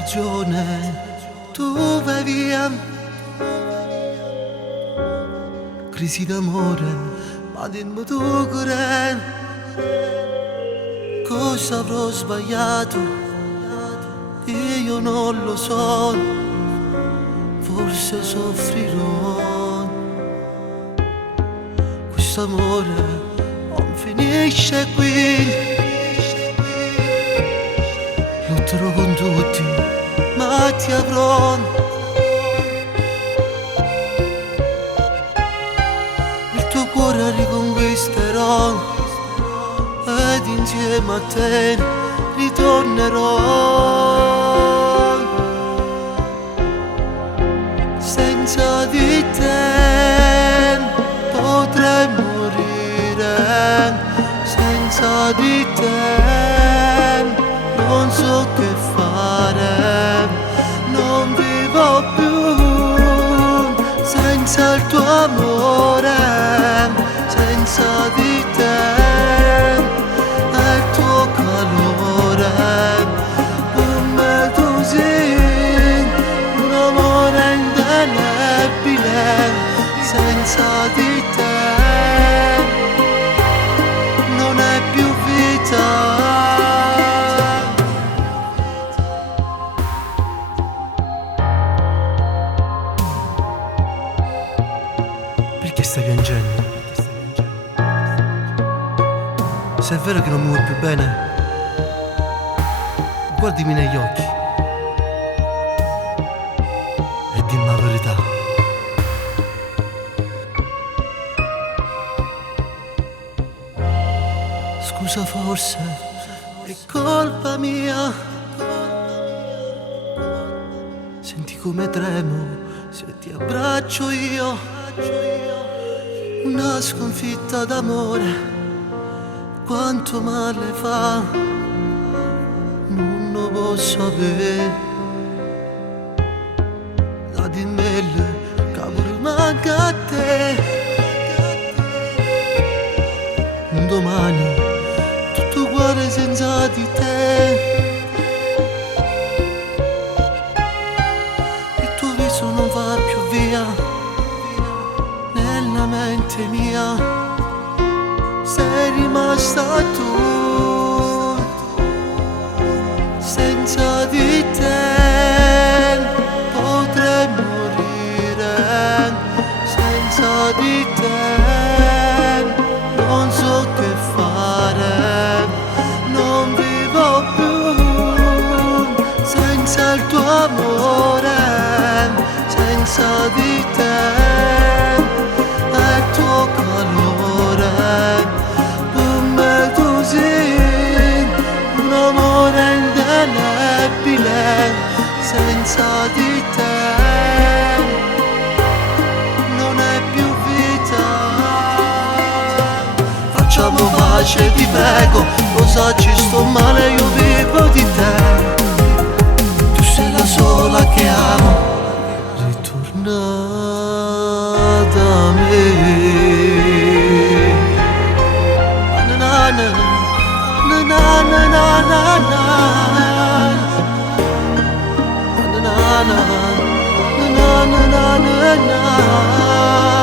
ragione, tu vai via. Crisi d'amore, ma dimmi tu che cosa avrò sbagliato, io non lo so, forse soffrirò. Questo amore non finisce qui, lotterò con tutti, ma ti avrò. Il tuo cuore riconquisterò ed insieme a te ritornerò. Senza di te potrei morire, senza di te non so che fare, non vivo più senza il tuo amore, senza di te e il tuo calore. Per me tu sei un amore indelebile, senza di te non è più vita. Perché stai piangendo? Se è vero che non mi vuoi più bene, guardami negli occhi e dimmi la verità. Scusa, forse è colpa mia. Senti come tremo se ti abbraccio io. Una sconfitta d'amore, quanto male fa, non lo posso avere. La di me, cavolo, manca a te. Un domani tutto uguale senza di te. Il tuo viso non va più via nella mente mia, sei rimasta tu. Senza di te potrei morire, senza di te non so che fare, non vivo più senza il tuo amore, senza di te e il tuo calore. Per me tu sei un amore indelebile, senza di te non è più vita. Facciamo pace, ti prego, lo sai ci sto male, io vivo di te. Tu sei la sola che amo, ritorna da me. Na na na na na na na na na na na na na na.